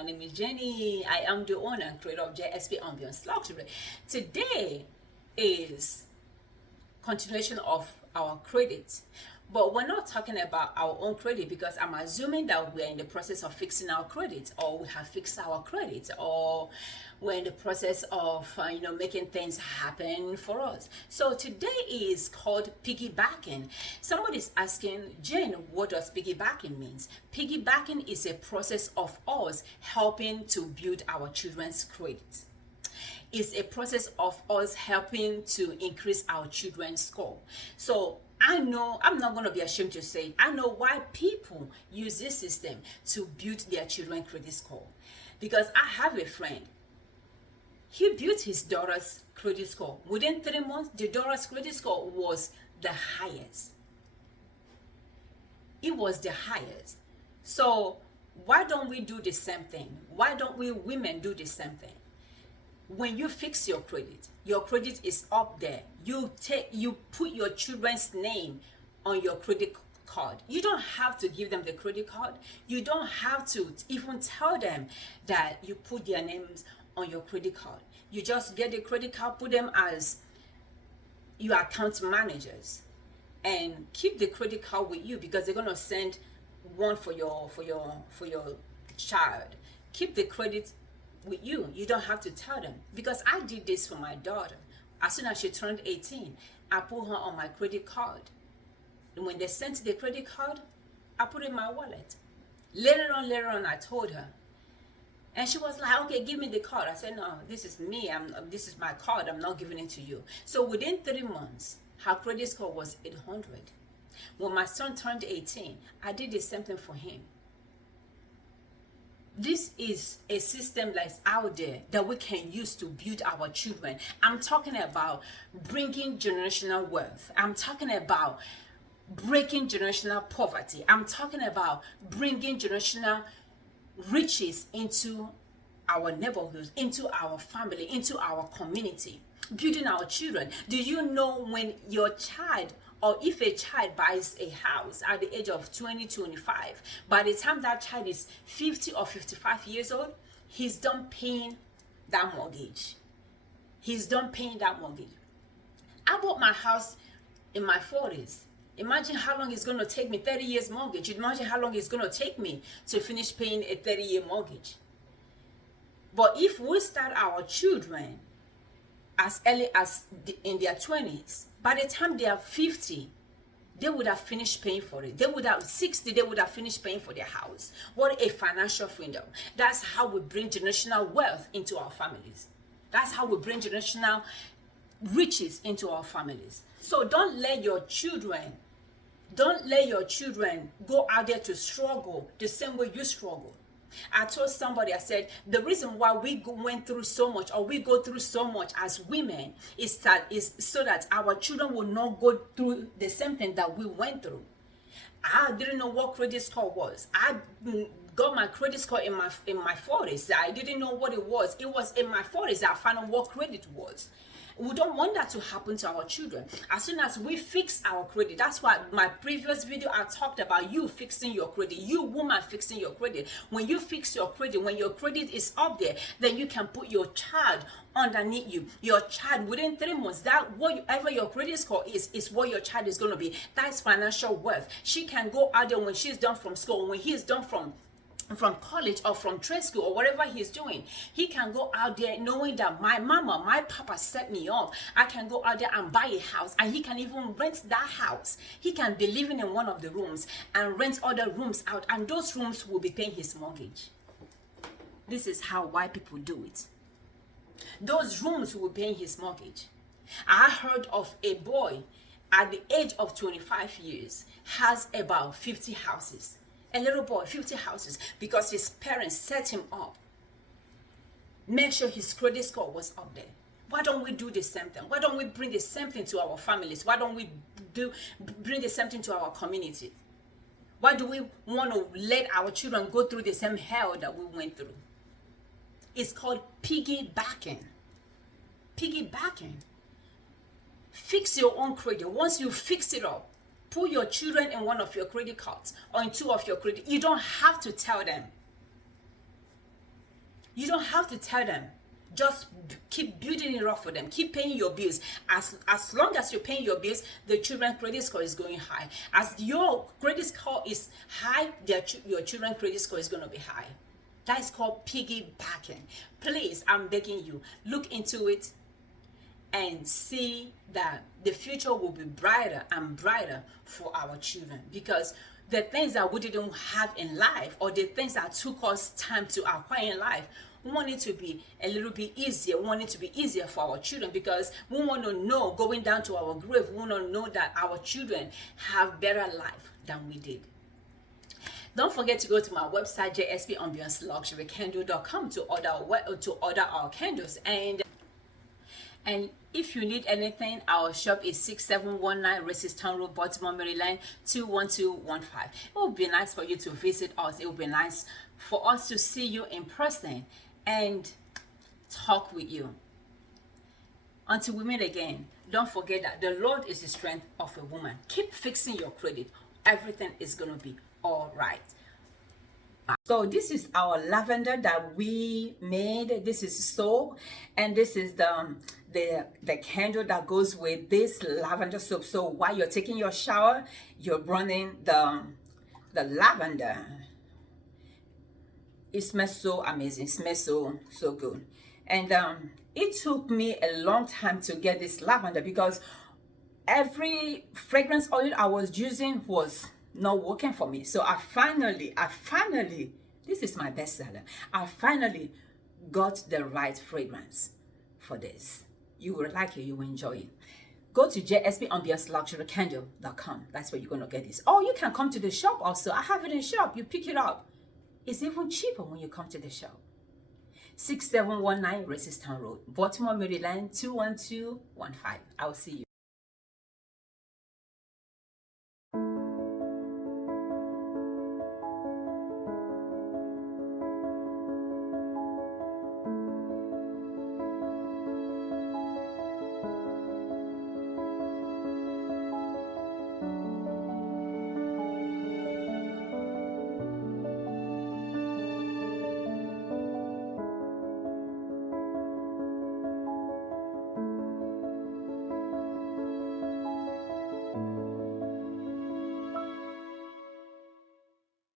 My name is Jenny. I am the owner and creator of JSP Ambience Luxury. Today is continuation of our credit, but we're not talking about our own credit because I'm assuming that we're in the process of fixing our credit, or we have fixed our credit, or we're in the process of making things happen for us. So today is called piggybacking. Somebody's asking, Jane, what does piggybacking means? Piggybacking is a process of us helping to build our children's credit. It's a process of us helping to increase our children's score. So I know, I'm not going to be ashamed to say, I know why people use this system to build their children's credit score. Because I have a friend, he built his daughter's credit score. Within 3 months, the daughter's credit score was the highest. It was the highest. So why don't we do the same thing? Why don't we women do the same thing? When you fix your credit is up there. You put your children's name on your credit card. You don't have to give them the credit card. You don't have to even tell them that you put their names on your credit card. You just get the credit card, put them as your account managers, and keep the credit card with you because they're gonna send one for your child. Keep the credit with you. You don't have to tell them, because I did this for my daughter. As soon as she turned 18, I put her on my credit card. And when they sent the credit card, I put it in my wallet. Later on, I told her. And she was like, okay, give me the card. I said, no, this is me. This is my card. I'm not giving it to you. So within 3 months, her credit score was 800. When my son turned 18, I did the same thing for him. This is a system that's out there that we can use to build our children. I'm talking about bringing generational wealth. I'm talking about breaking generational poverty. I'm talking about bringing generational riches into our neighborhoods, into our family, into our community, building our children. Do you know when your child, or if a child buys a house at the age of 20, 25, by the time that child is 50 or 55 years old, he's done paying that mortgage. He's done paying that mortgage. I bought my house in my 40s. Imagine how long it's going to take me, 30 years mortgage. Imagine how long it's going to take me to finish paying a 30-year mortgage. But if we start our children as early as in their 20s, by the time they are 50, they would have finished paying for it. They would have 60, they would have finished paying for their house. What a financial freedom. That's how we bring generational wealth into our families. That's how we bring generational riches into our families. So don't let your children go out there to struggle the same way you struggle. I told somebody, I said, the reason why we went through so much, or we go through so much as women, is so that our children will not go through the same thing that we went through. I didn't know what credit score was. I got my credit score in my 40s. I didn't know what it was. It was in my 40s that I found out what credit was. We don't want that to happen to our children. As soon as we fix our credit, that's why my previous video I talked about you fixing your credit, you woman fixing your credit. When you fix your credit, when your credit is up there, then you can put your child underneath you. Your child within 3 months, that whatever your credit score is what your child is going to be. That's financial wealth. She can go out there when she's done from school, when he's done from college or from trade school or whatever he's doing, he can go out there knowing that my mama, my papa set me up. I can go out there and buy a house, and he can even rent that house. He can be living in one of the rooms and rent other rooms out, and those rooms will be paying his mortgage. This is how white people do it. Those rooms will be paying his mortgage. I heard of a boy at the age of 25 years has about 50 houses. A little boy, 50 houses, because his parents set him up. Make sure his credit score was up there. Why don't we do the same thing? Why don't we bring the same thing to our families? Why don't we bring the same thing to our community? Why do we want to let our children go through the same hell that we went through? It's called piggybacking. Piggybacking. Fix your own credit. Once you fix it up, put your children in one of your credit cards or in two of your credit. You don't have to tell them. You don't have to tell them. Just keep building it up for them. Keep paying your bills. As long as you're paying your bills, the children's credit score is going high. As your credit score is high, your children's credit score is going to be high. That is called piggybacking. Please, I'm begging you, look into it and see that the future will be brighter and brighter for our children, because the things that we didn't have in life, or the things that took us time to acquire in life, we want it to be a little bit easier. We want it to be easier for our children, because we want to know, going down to our grave, we want to know that our children have better life than we did. Don't forget to go to my website, jspambianceluxurycandle.com, to order our candles. And if you need anything, our shop is 6719 Reisterstown Road, Baltimore, Maryland 21215. It would be nice for you to visit us. It would be nice for us to see you in person and talk with you. Until we meet again, don't forget that the Lord is the strength of a woman. Keep fixing your credit. Everything is going to be all right. So this is our lavender that we made. This is soap, and this is the candle that goes with this lavender soap. So while you're taking your shower, you're burning the lavender. It smells so amazing. It smells so good. And it took me a long time to get this lavender, because every fragrance oil I was using was not working for me. So I finally, this is my bestseller. I finally got the right fragrance for this. You will like it, you will enjoy it. Go to jspambianceluxurycandle.com. That's where you're going to get this. Or you can come to the shop also. I have it in the shop. You pick it up. It's even cheaper when you come to the shop. 6719 Reisterstown Road, Baltimore, Maryland 21215. I'll see you.